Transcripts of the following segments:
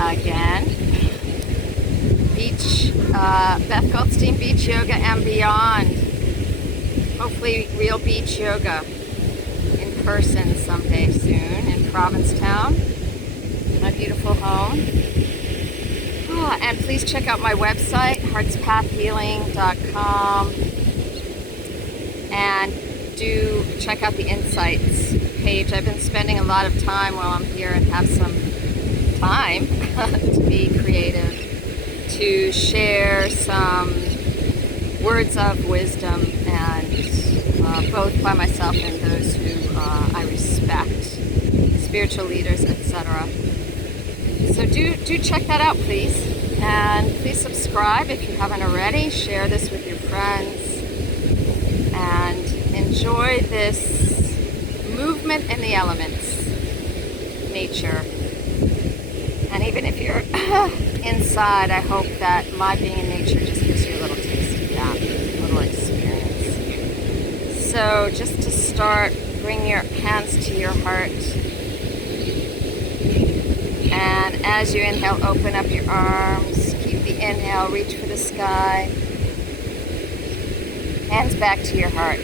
again. Beth Goldstein Beach Yoga and Beyond. Hopefully real beach yoga in person someday soon in Provincetown, my beautiful home. And please check out my website, heartspathhealing.com, and do check out the Insights page. I've been spending a lot of time while I'm here and have some time to be creative, to share some words of wisdom, and both by myself and those who I respect, spiritual leaders, etc. So do check that out, please. And please subscribe if you haven't already. Share this with your friends. And enjoy this movement in the elements, nature. And even if you're inside, I hope that my being in nature just gives you a little taste of that, a little experience. So just to start, bring your hands to your heart. And as you inhale, open up your arms. Keep the inhale, reach for the sky. Hands back to your heart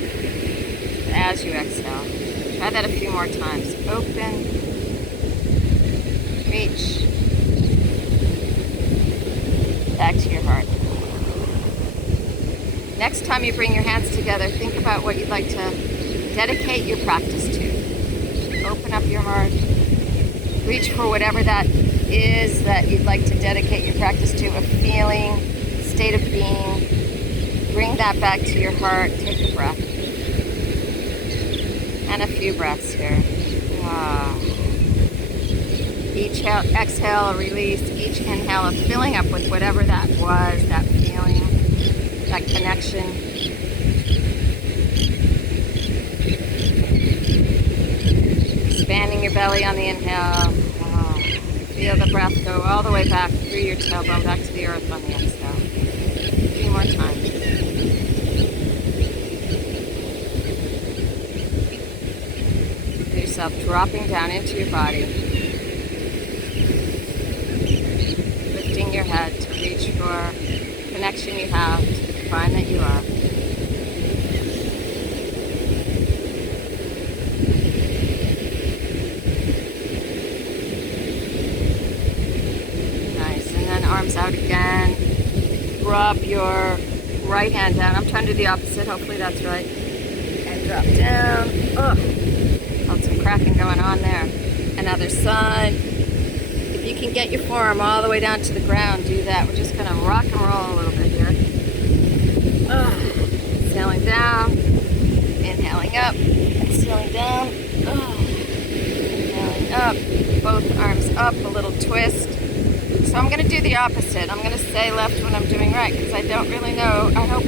as you exhale. Try that a few more times. Open, reach, back to your heart. Next time you bring your hands together, think about what you'd like to dedicate your practice to. Open up your heart. Reach for whatever that is that you'd like to dedicate your practice to, a feeling, state of being. Bring that back to your heart. Take a breath. And a few breaths here. Each exhale, a release. Each inhale, a filling up with whatever that was, that feeling, that connection. Expanding your belly on the inhale. Feel the breath go all the way back through your tailbone, back to the earth on the exhale. 3 more times. Feel yourself dropping down into your body. Lifting your head to reach for the connection you have to the divine that you are. Arms out again. Drop your right hand down. I'm trying to do the opposite. Hopefully that's right. And drop down. Oh, felt some cracking going on there. Another side. If you can get your forearm all the way down to the ground, do that. We're just going to rock and roll a little bit here. Exhaling down. Inhaling up. Exhaling down. Inhaling up. Both arms up. A little twist. So I'm going to do the opposite. I'm going to say left when I'm doing right because I don't really know. I hope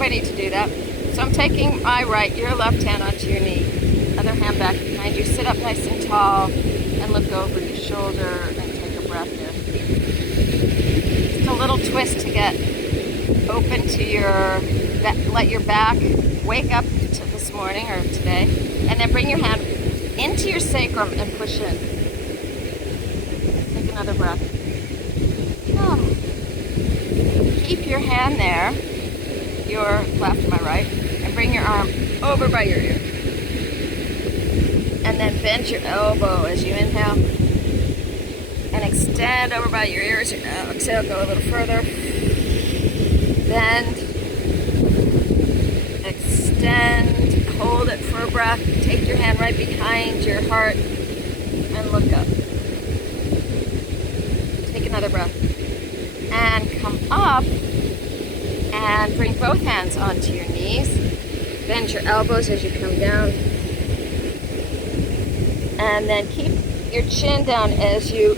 I need to do that. So I'm taking my right, your left hand onto your knee. Other hand back behind you. Sit up nice and tall and look over your shoulder and take a breath here. Just a little twist to get open to let your back wake up to this morning or today. And then bring your hand into your sacrum and push in. Another breath. Keep your hand there, your left, my right, and bring your arm over by your ear. And then bend your elbow as you inhale. And extend over by your ears. Exhale, go a little further. Bend. Extend. Hold it for a breath. Take your hand right behind your heart and look up. Another breath. And come up and bring both hands onto your knees. Bend your elbows as you come down. And then keep your chin down as you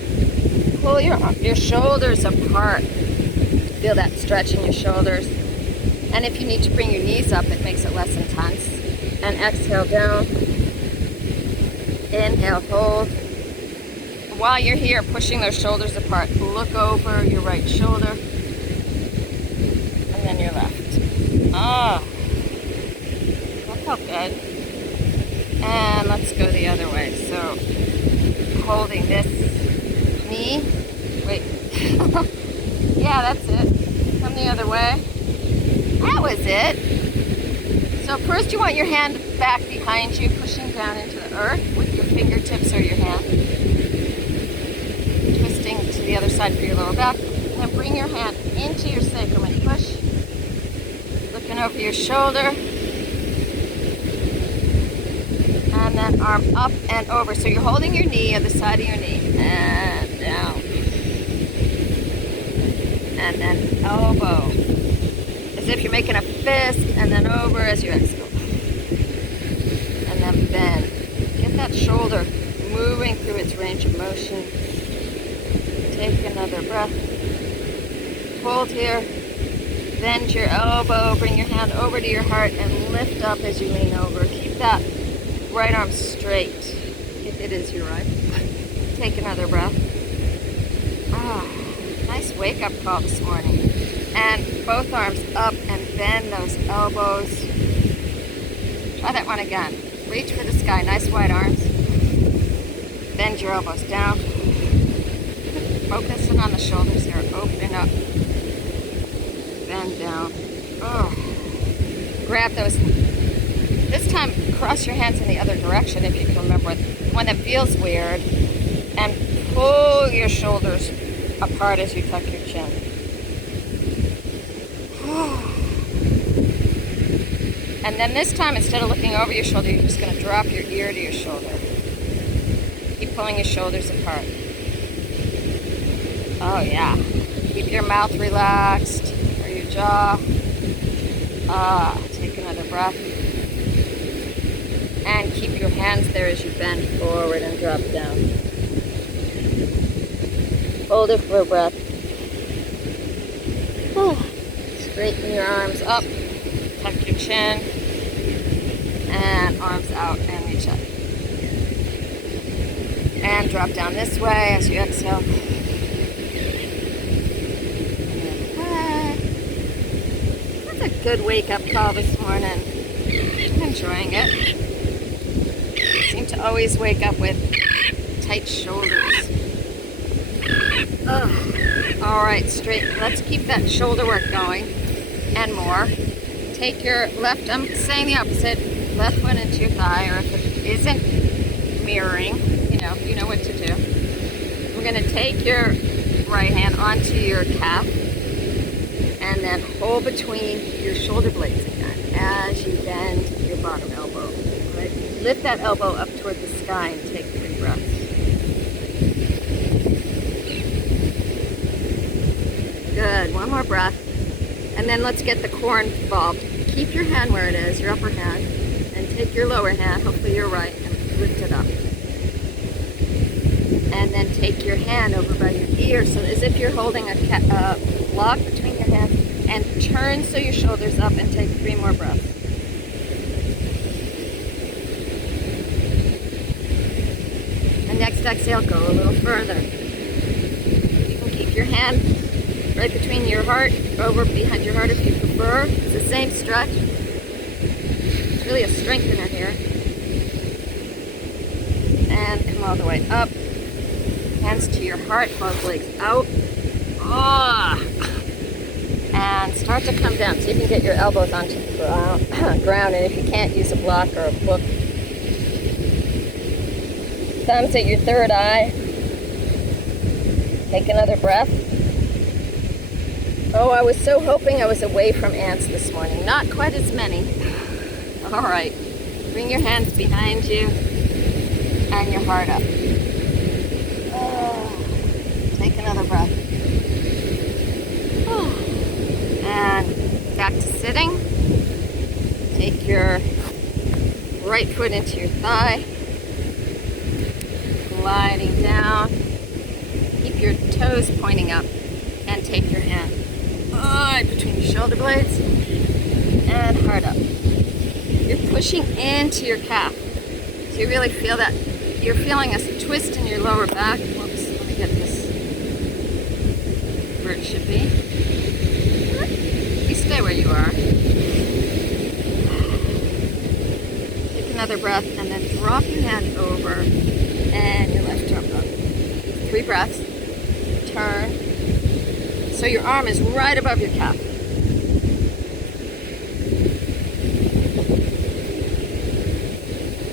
pull your shoulders apart. Feel that stretch in your shoulders. And if you need to bring your knees up, it makes it less intense. And exhale down. Inhale, hold. While you're here, pushing those shoulders apart, look over your right shoulder and then your left. That felt good. And let's go the other way. So holding this knee knee. Wait. Yeah, that's it. Come the other way. That was it. So first you want your hand back behind you, pushing down into the earth with your fingertips or your hand. Twisting to the other side for your lower back. And then bring your hand into your sacrum and push. Looking over your shoulder. And then arm up and over. So you're holding your knee on the side of your knee. And down. And then elbow. As if you're making a fist, and then over as you exhale. And then bend. Get that shoulder moving through its range of motion. Take another breath. Hold here. Bend your elbow. Bring your hand over to your heart and lift up as you lean over. Keep that right arm straight, if it is your right. Take another breath. Nice wake-up call this morning. And both arms up and bend those elbows. Try that one again. Reach for the sky. Nice wide arms. Bend your elbows down. Focusing on the shoulders here. Open up. Bend down. Grab those. This time, cross your hands in the other direction if you can remember. One that feels weird. And pull your shoulders apart as you tuck your chin. And then this time, instead of looking over your shoulder, you're just going to drop your ear to your shoulder. Keep pulling your shoulders apart. Oh yeah. Keep your mouth relaxed or your jaw. Take another breath. And keep your hands there as you bend forward and drop down. Hold it for a breath. Straighten your arms up. Tuck your chin. And arms out and reach up. And drop down this way as you exhale. That's a good wake-up call this morning. I'm enjoying it. Seem to always wake up with tight shoulders. All right, straight. Let's keep that shoulder work going and more. Take your left, I'm saying the opposite, left foot into your thigh, or if it isn't mirroring, you know what to do. We're going to take your right hand onto your calf and then hold between your shoulder blades again as you bend your bottom elbow. Right? Lift that elbow up toward the sky and take 3 breaths. Good, one more breath. And then let's get the core involved. Keep your hand where it is, your upper hand, and take your lower hand, hopefully your right, and lift it up. And then take your hand over by your ear, so as if you're holding a block between your hands, and turn so your shoulder's up and take 3 more breaths. And next exhale, go a little further. You can keep your hand right between your heart, over behind your heart if you prefer. It's the same stretch. It's really a strengthener here. And come all the way up. Hands to your heart, both legs out. And start to come down. So you can get your elbows onto the ground. And if you can't, use a block or a book. Thumbs at your third eye. Take another breath. Oh, I was so hoping I was away from ants this morning. Not quite as many. All right. Bring your hands behind you and your heart up. Take another breath. And back to sitting. Take your right foot into your thigh. Gliding down. Keep your toes pointing up. And take your hand between your shoulder blades and heart up. You're pushing into your calf. So you really feel that. You're feeling a twist in your lower back. Whoops, let me get this where it should be. You stay where you are. Take another breath and then drop your hand over and your left arm up. 3 breaths. turn so your arm is right above your calf.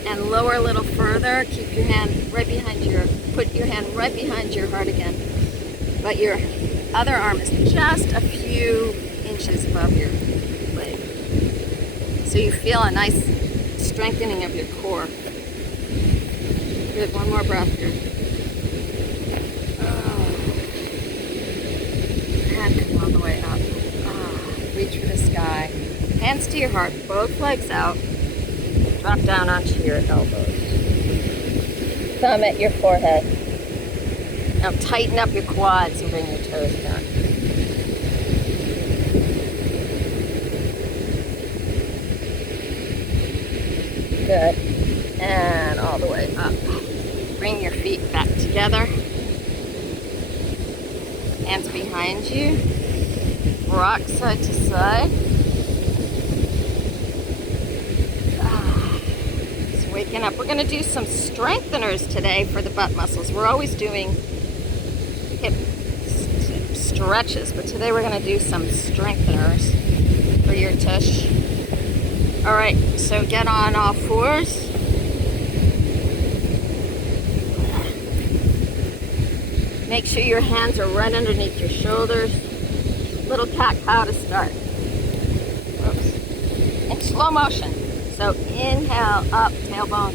And lower a little further. Keep your hand right behind put your hand right behind your heart again. But your other arm is just a few inches above your leg. So you feel a nice strengthening of your core. Good, one more breath here. And come all the way up. Reach for the sky. Hands to your heart, both legs out. Drop down onto your elbows. Thumb at your forehead. Now tighten up your quads and bring your toes down. Good. And all the way up. Bring your feet back together. Hands behind you. Rock side to side. Just waking up. We're going to do some strengtheners today for the butt muscles. We're always doing hip stretches, but today we're going to do some strengtheners for your tush. All right, so get on all fours. Make sure your hands are right underneath your shoulders. Little cat-cow to start. Oops. In slow motion. So inhale, up, tailbone.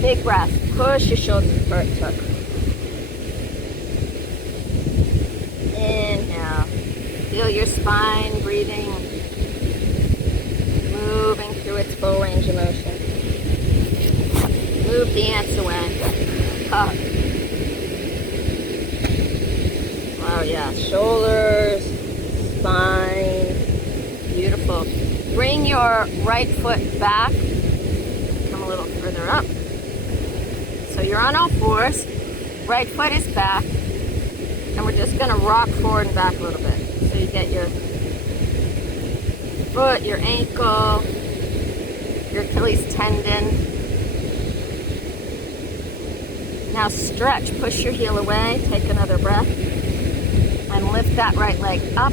Big breath. Push your shoulders apart. Inhale. Feel your spine breathing. Moving through its full range of motion. Move the ants away. Up. Oh yeah, shoulders, spine, beautiful. Bring your right foot back, come a little further up. So you're on all fours, right foot is back, and we're just gonna rock forward and back a little bit. So you get your foot, your ankle, your Achilles tendon. Now stretch, push your heel away, take another breath. And lift that right leg up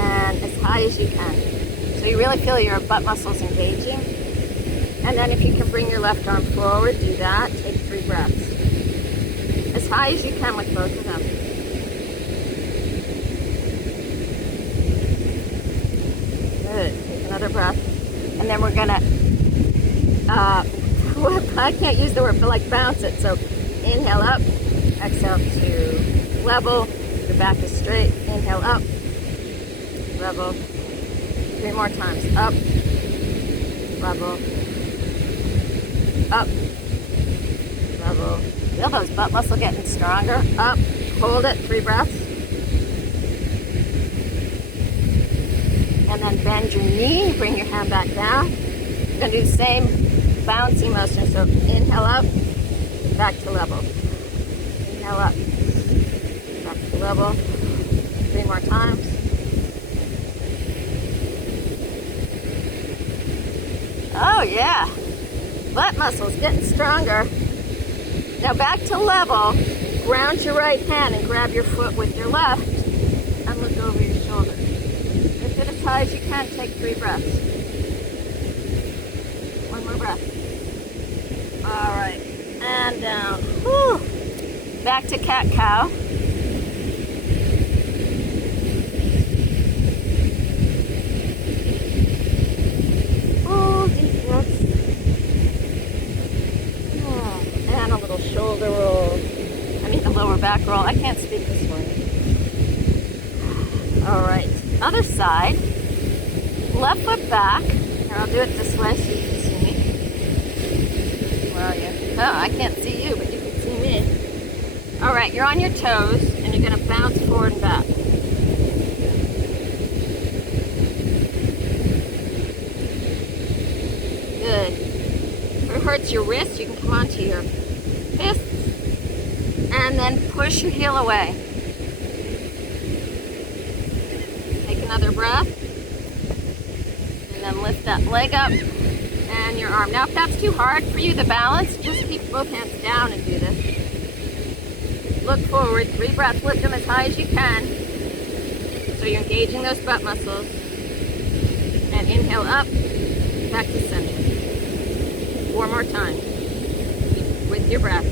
and as high as you can. So you really feel your butt muscles engaging. And then if you can bring your left arm forward, do that. Take 3 breaths. As high as you can with both of them. Good. Take another breath. And then we're gonna, I can't use the word, but like bounce it. So inhale up. Exhale to level. Your back is straight. Inhale up. Level. 3 more times. Up. Level. Up. Level. Feel those butt muscles getting stronger. Up. Hold it. 3 breaths. And then bend your knee. Bring your hand back down. You're going to do the same bouncy motion. So inhale up. Back to level. Inhale up, back to level, 3 more times. Oh yeah, butt muscles getting stronger. Now back to level, ground your right hand and grab your foot with your left and look over your shoulder. Lift it as high as you can, take 3 breaths. 1 more breath. All right, and down. Whew. Back to cat-cow. Oh, deep breaths. Oh, and a little shoulder roll. I mean the lower back roll. I can't speak this morning. All right, other side. Left foot back. Here, I'll do it this way so you can see me. Where are you? Oh, I can't see you, but you can see me. All right, you're on your toes, and you're going to bounce forward and back. Good. If it hurts your wrist, you can come onto your fists, and then push your heel away. Take another breath, and then lift that leg up, And your arm. Now if that's too hard for you, the balance, just keep both hands down and do this. Look forward, 3 breaths, lift them as high as you can. So you're engaging those butt muscles. And inhale up, back to center. 4 more times with your breath.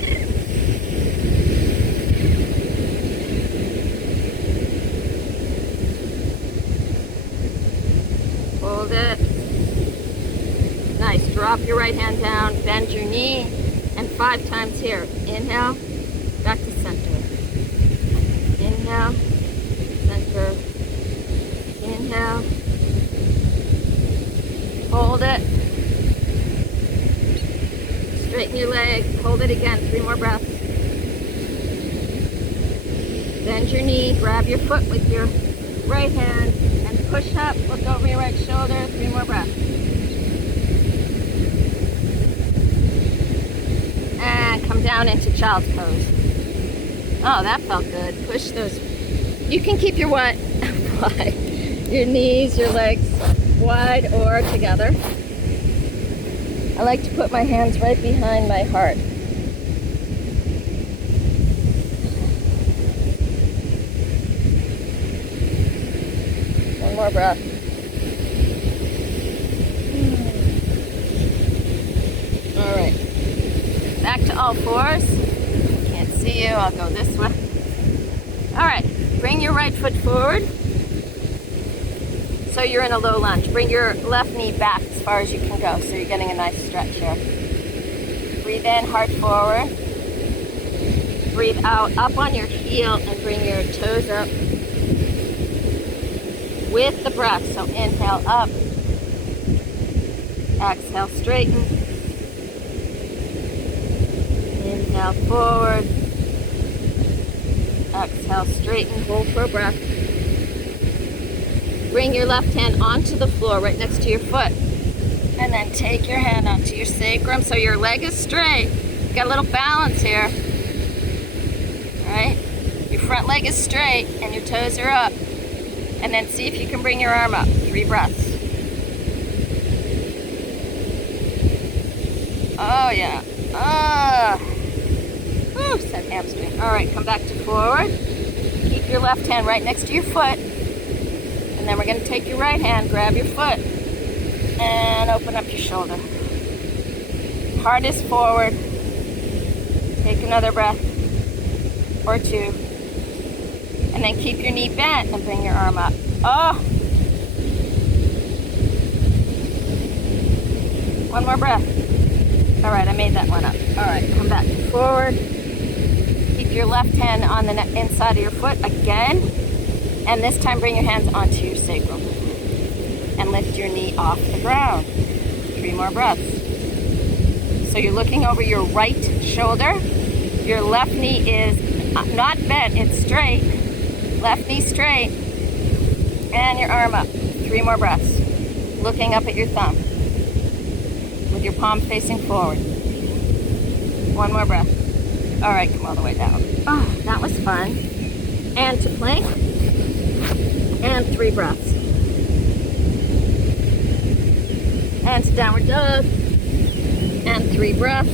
Hold it. Nice. Drop your right hand down, bend your knee, and 5 times here. Inhale, back to center. Inhale, center. Inhale. Hold it. Straighten your leg. Hold it again. 3 more breaths. Bend your knee. Grab your foot with your right hand and push up. Look over your right shoulder. 3 more breaths. And come down into child's pose. Oh, that felt good. Push those. You can keep your what? Wide. Your knees, your legs wide or together. I like to put my hands right behind my heart. One more breath. All right. Back to all fours. Can't see you. I'll go this way. All right. Bring your right foot forward. So you're in a low lunge. Bring your left knee back as far as you can go, so you're getting a nice stretch here. Breathe in, heart forward. Breathe out, up on your heel, and bring your toes up with the breath. So inhale up, exhale, straighten. Inhale forward, exhale, straighten, hold for a breath. Bring your left hand onto the floor right next to your foot. And then take your hand onto your sacrum so your leg is straight. You got a little balance here. All right? Your front leg is straight and your toes are up. And then see if you can bring your arm up. 3 breaths. Oh, yeah. Whew, set hamstring. All right, come back to forward. Keep your left hand right next to your foot. And then we're going to take your right hand, grab your foot, and open up your shoulder. Heart is forward. Take another breath or 2. And then keep your knee bent and bring your arm up. Oh! One more breath. All right, I made that one up. All right, come back forward. Keep your left hand on the inside of your foot again. And this time bring your hands onto your sacrum. And lift your knee off the ground. 3 more breaths. So you're looking over your right shoulder. Your left knee is not bent, it's straight. Left knee straight. And your arm up. 3 more breaths. Looking up at your thumb. With your palm facing forward. 1 more breath. All right, come all the way down. Oh, that was fun. And to plank. And 3 breaths. And to downward dog. And 3 breaths.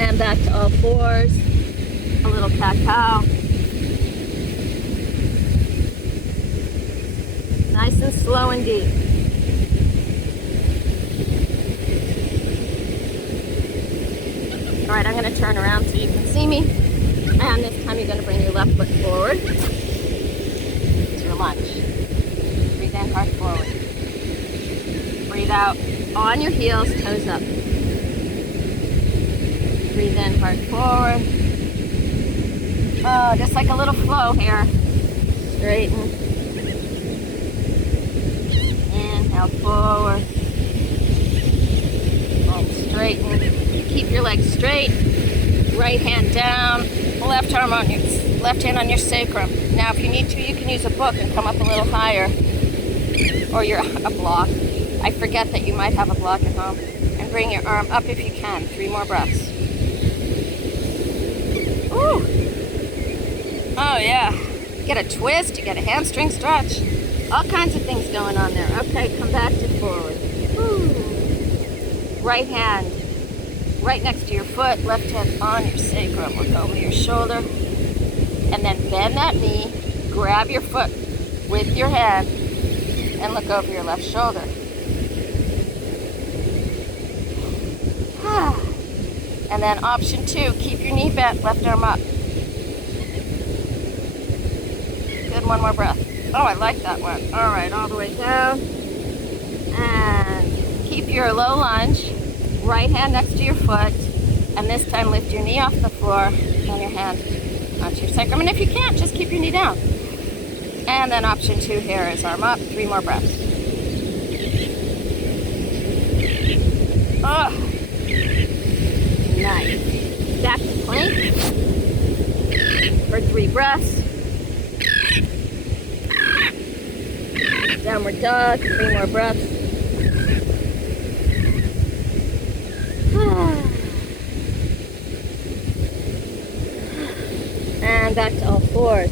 And back to all fours. A little cat-cow. Nice and slow and deep. All right, I'm going to turn around so you can see me. And this time you're going to bring your left foot forward. It's your lunge. Breathe in, heart forward. Breathe out on your heels, toes up. Breathe in, heart forward. Oh, just like a little flow here. Straighten. Inhale forward. And straighten. Keep your legs straight. Right hand down. Left hand on your sacrum. Now, if you need to, you can use a book and come up a little higher, or a block. I forget that you might have a block at home. And bring your arm up if you can. 3 more breaths. Ooh. Oh yeah. You get a twist. You get a hamstring stretch. All kinds of things going on there. Okay, come back to forward. Woo. Right hand right next to your foot, left hand on your sacrum. Look over your shoulder. And then bend that knee, grab your foot with your hand, and look over your left shoulder. And then option 2, keep your knee bent, left arm up. Good, one more breath. Oh, I like that one. All right, all the way down. And keep your low lunge, right hand next to your foot, and this time lift your knee off the floor and your hand onto your sacrum. And if you can't, just keep your knee down. And then option 2 here is arm up, 3 more breaths. Oh, nice. Back to plank for 3 breaths. Downward dog, 3 more breaths. And back to all fours.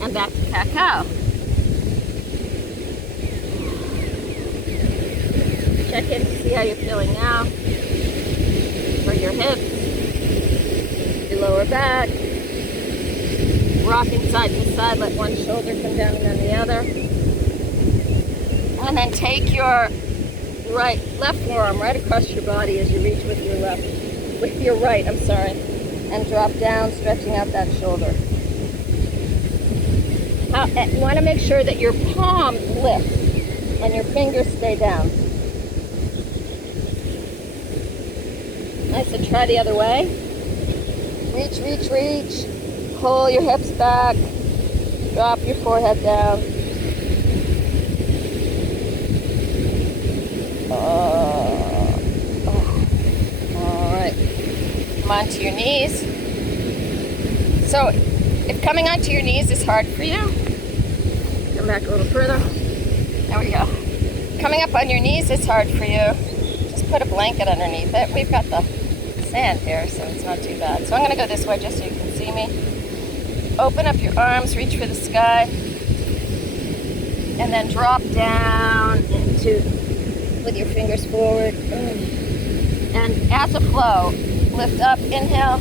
And back to cat-cow. Check in to see how you're feeling now. For your hips, your lower back. Rocking side to side, let one shoulder come down and then the other. And then take your left forearm right across your body as you reach with your right, and drop down, stretching out that shoulder. You want to make sure that your palm lifts and your fingers stay down. Nice, and try the other way. Reach, reach, reach. Pull your hips back. Drop your forehead down. All right. Come onto your knees. So, if coming onto your knees is hard for you, come back a little further. There we go. Coming up on your knees is hard for you. Just put a blanket underneath it. We've got the sand here, so it's not too bad. So I'm going to go this way just so you can see me. Open up your arms, reach for the sky, and then drop down with your fingers forward. And as a flow, lift up, inhale,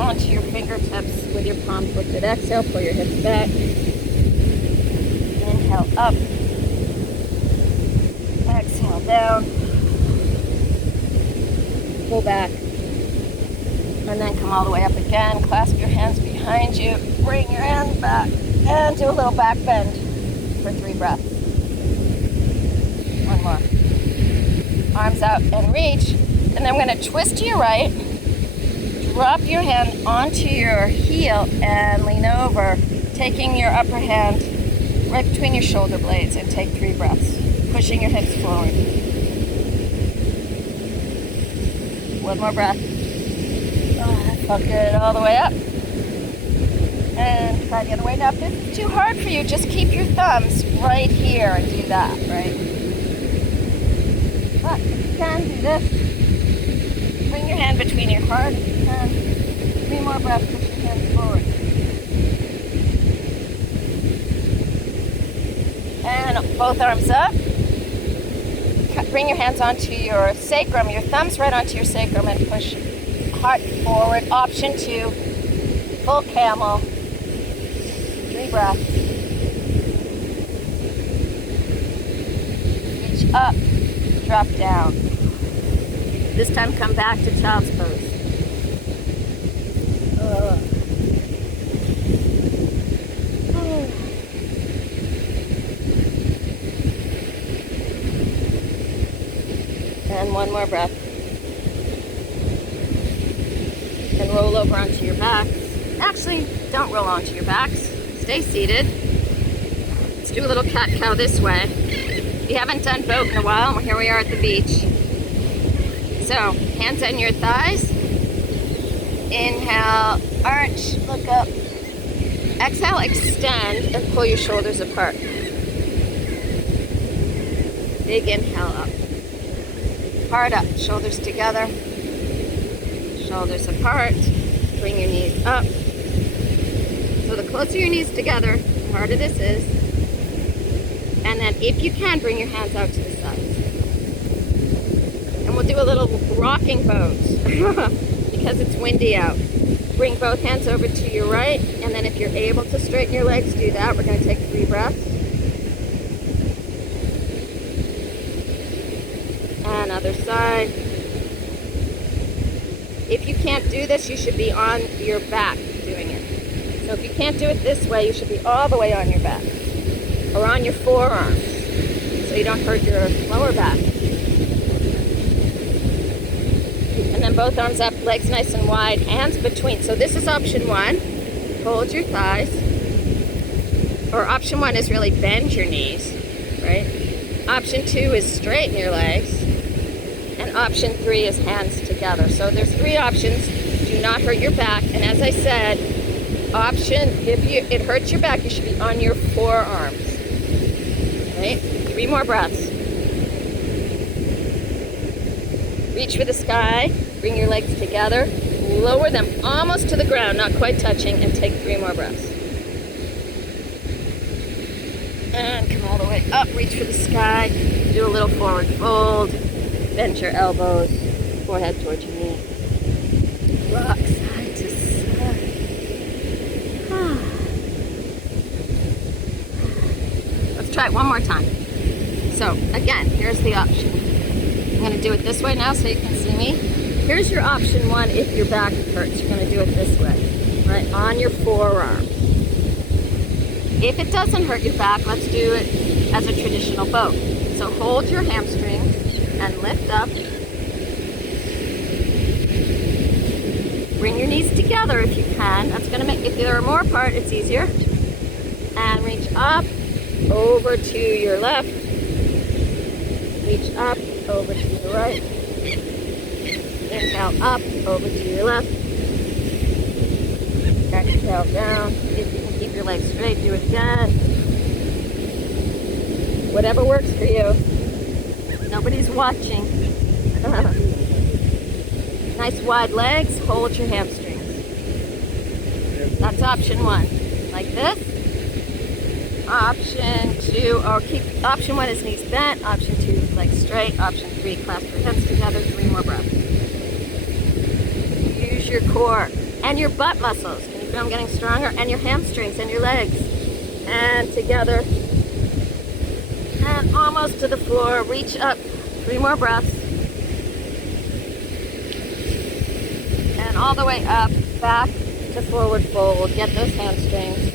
onto your fingertips with your palms lifted. Exhale, pull your hips back. Inhale up. Exhale down. Pull back. And then come all the way up again. Clasp your hands behind you. Bring your hands back. And do a little back bend for 3 breaths. One more. Arms out and reach. And then I'm going to twist to your right. Drop your hand onto your heel and lean over, taking your upper hand right between your shoulder blades, and take 3 breaths, pushing your hips forward. One more breath. That felt good. All the way up. And try the other way. Now, if this is too hard for you, just keep your thumbs right here and do that, right? But if you can, do this. Bring your hand between your heart if you can. 3 more breaths, push your hands forward. And both arms up. Bring your hands onto your sacrum, your thumbs right onto your sacrum, and push heart forward. Option 2, full camel. 3 breaths. Reach up, drop down. This time come back to child's pose. And one more breath. And roll over onto your backs. Actually, don't roll onto your backs. Stay seated. Let's do a little cat-cow this way. We haven't done boat in a while, and here we are at the beach. So, hands on your thighs. Inhale, arch, look up. Exhale, extend, and pull your shoulders apart. Big inhale up. Heart up, shoulders together. Shoulders apart. Bring your knees up. So the closer your knees together, the harder this is. And then if you can, bring your hands out to the sides. And we'll do a little rocking pose because it's windy out. Bring both hands over to your right, and then if you're able to straighten your legs, do that. We're going to take 3 breaths. And other side. If you can't do this, you should be on your back doing it. So if you can't do it this way, you should be all the way on your back or on your forearms so you don't hurt your lower back. And then both arms up, legs nice and wide, hands between. So this is option 1. Hold your thighs. Or option 1 is really bend your knees, right? Option 2 is straighten your legs. And option 3 is hands together. So there's 3 options. Do not hurt your back. And as I said, if it hurts your back, you should be on your forearms. Right? 3 more breaths. Reach for the sky. Bring your legs together. Lower them almost to the ground, not quite touching, and take 3 more breaths. And come all the way up. Reach for the sky. Do a little forward fold. Bend your elbows, forehead towards your knee. Rock side to side. Let's try it one more time. So again, here's the option. I'm going to do it this way now so you can see me. Here's your option 1 if your back hurts. You're going to do it this way, right, on your forearm. If it doesn't hurt your back, let's do it as a traditional boat. So hold your hamstrings and lift up. Bring your knees together if you can. That's going to make, if there are more apart, it's easier. And reach up, over to your left. Reach up, over to your right. Inhale up, over to your left. Exhale down. If you can keep your legs straight, do it again. Whatever works for you. Nobody's watching. Nice wide legs. Hold your hamstrings. That's option 1. Like this. Option 2, or keep, option 1 is knees bent. Option 2, legs straight. Option 3, clasp your hands together. 3 more breaths. Use your core and your butt muscles. Can you feel them getting stronger? And your hamstrings and your legs. And together. And almost to the floor. Reach up. 3 more breaths. And all the way up, back to forward fold. Get those hamstrings.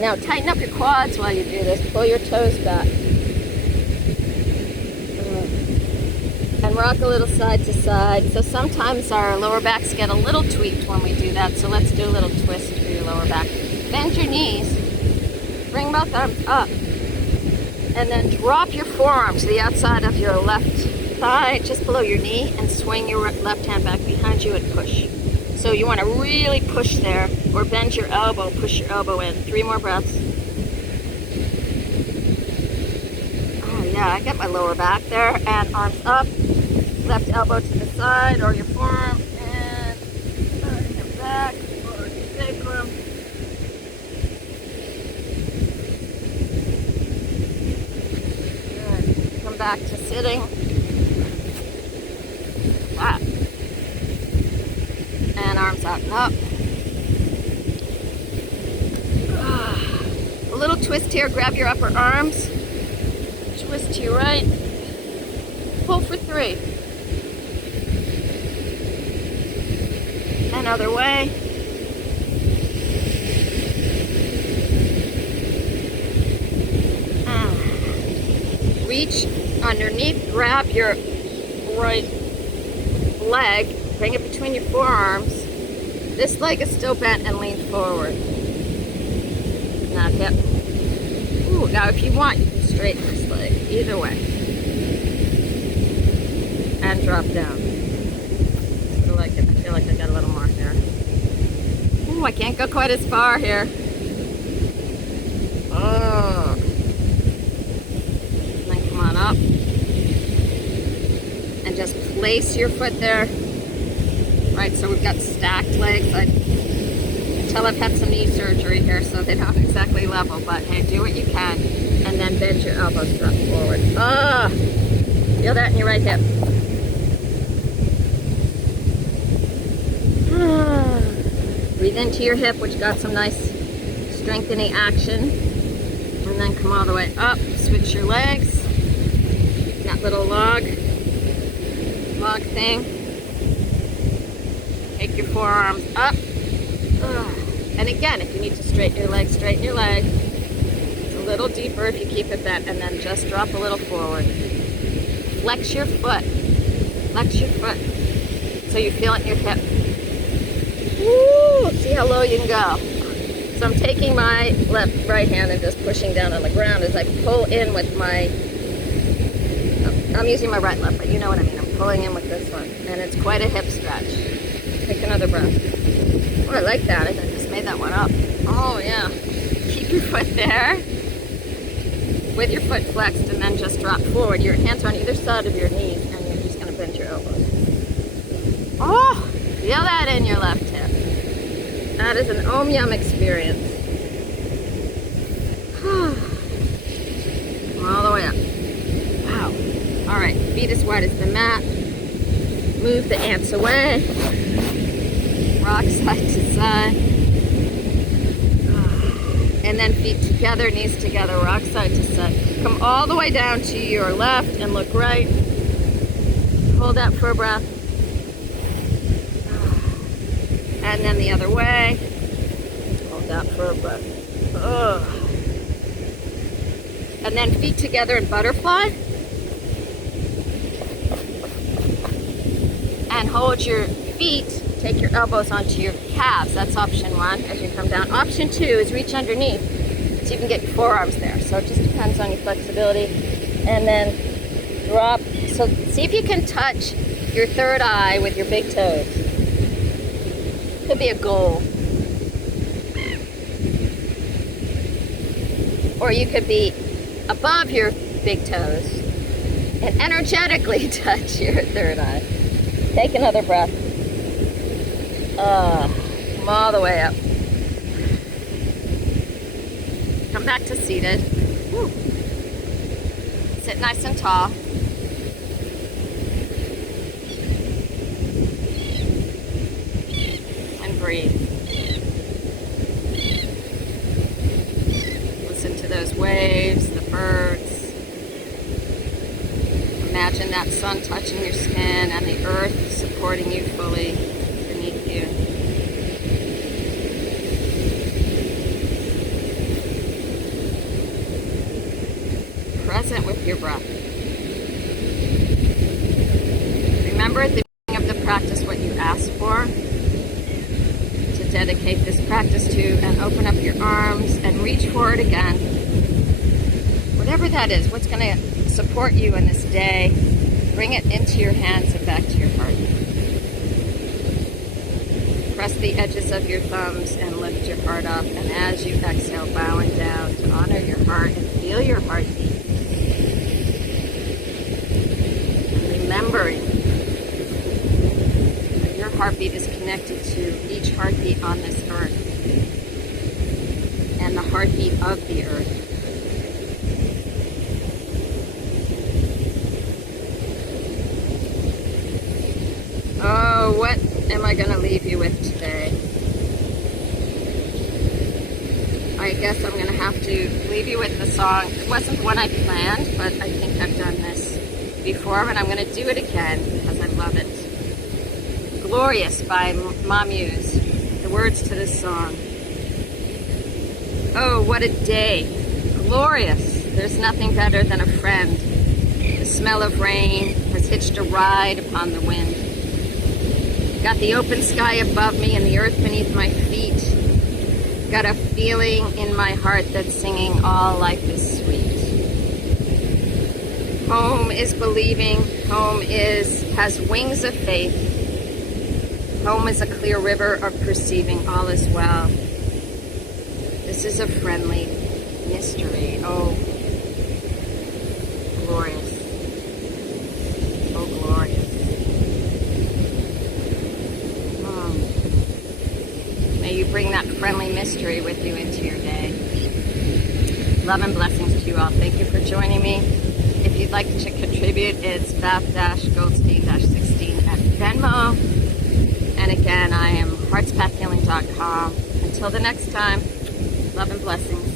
Now tighten up your quads while you do this. Pull your toes back. And rock a little side to side. So sometimes our lower backs get a little tweaked when we do that. So let's do a little twist for your lower back. Bend your knees. Bring both arms up. And then drop your forearm to the outside of your left thigh, just below your knee, and swing your left hand back behind you and push. So you want to really push there, or bend your elbow, push your elbow in. 3 more breaths. Oh yeah, I get my lower back there. And arms up, left elbow to the side, or your forearm, and your back, or your sacrum. Back to sitting. That. And arms out and up. A little twist here. Grab your upper arms. Twist to your right. Pull for 3. Another way. Reach underneath, grab your right leg, bring it between your forearms. This leg is still bent and leaned forward. Not hip. Ooh, now if you want, you can straighten this leg, either way. And drop down. I feel like I got a little more here. Ooh, I can't go quite as far here. Oh. Up and just place your foot there. Right, so we've got stacked legs. I tell I've had some knee surgery here, so they don't exactly level, but hey, do what you can. And then bend your elbows, drop forward. Ah! Feel that in your right hip. Breathe into your hip, which got some nice strengthening action. And then come all the way up. Switch your legs. That little log thing. Take your forearms up. And again, if you need to straighten your leg, straighten your leg. It's a little deeper if you keep it bent, and then just drop a little forward. Flex your foot. Flex your foot. So you feel it in your hip. Woo! See how low you can go. So I'm taking my right hand and just pushing down on the ground as I pull in with my, I'm using my right left, but you know what I mean. I'm pulling in with this one. And it's quite a hip stretch. Take another breath. Oh, I like that. I just made that one up. Oh, yeah. Keep your foot there with your foot flexed, and then just drop forward. Your hands are on either side of your knees, and you're just going to bend your elbows. Oh, feel that in your left hip. That is an Om Yum experience. All the way up. Wow. All right, feet as wide as the mat. Move the ants away. Rock side to side. And then feet together, knees together, rock side to side. Come all the way down to your left and look right. Hold that for a breath. And then the other way. Hold that for a breath. And then feet together in butterfly. And hold your feet, take your elbows onto your calves. That's option one as you come down. Option two is reach underneath so you can get your forearms there. So it just depends on your flexibility. And then drop. So see if you can touch your third eye with your big toes. Could be a goal. Or you could be above your big toes and energetically touch your third eye. Take another breath. Come all the way up. Come back to seated. Woo. Sit nice and tall. Breathe. Listen to those waves, the birds. Imagine that sun touching your skin and the earth supporting you fully beneath you. Present with your breath. Remember at the beginning of the practice what you asked for. Dedicate this practice to, and open up your arms and reach forward again. Whatever that is, what's going to support you in this day, bring it into your hands and back to your heart. Press the edges of your thumbs and lift your heart up, and as you exhale, bowing down to honor your heart and feel your heartbeat. And remembering your heartbeat is connected to each heartbeat on this earth and the heartbeat of the earth. Oh, what am I going to leave you with today? I guess I'm going to have to leave you with the song. It wasn't one I planned, but I think I've done this before, but I'm going to do it again because I love it. Glorious by Mamuse, the words to this song. Oh, what a day. Glorious. There's nothing better than a friend. The smell of rain has hitched a ride upon the wind. Got the open sky above me and the earth beneath my feet. Got a feeling in my heart that's singing all life is sweet. Home is believing. Home has wings of faith. Home is a clear river of perceiving all is well. This is a friendly mystery. Oh, glorious. Oh, glorious. May you bring that friendly mystery with you into your day. Love and blessings to you all. Thank you for joining me. If you'd like to contribute, it's Beth-Goldstein-16 at Venmo. And again, I am heartspathhealing.com. Until the next time, love and blessings.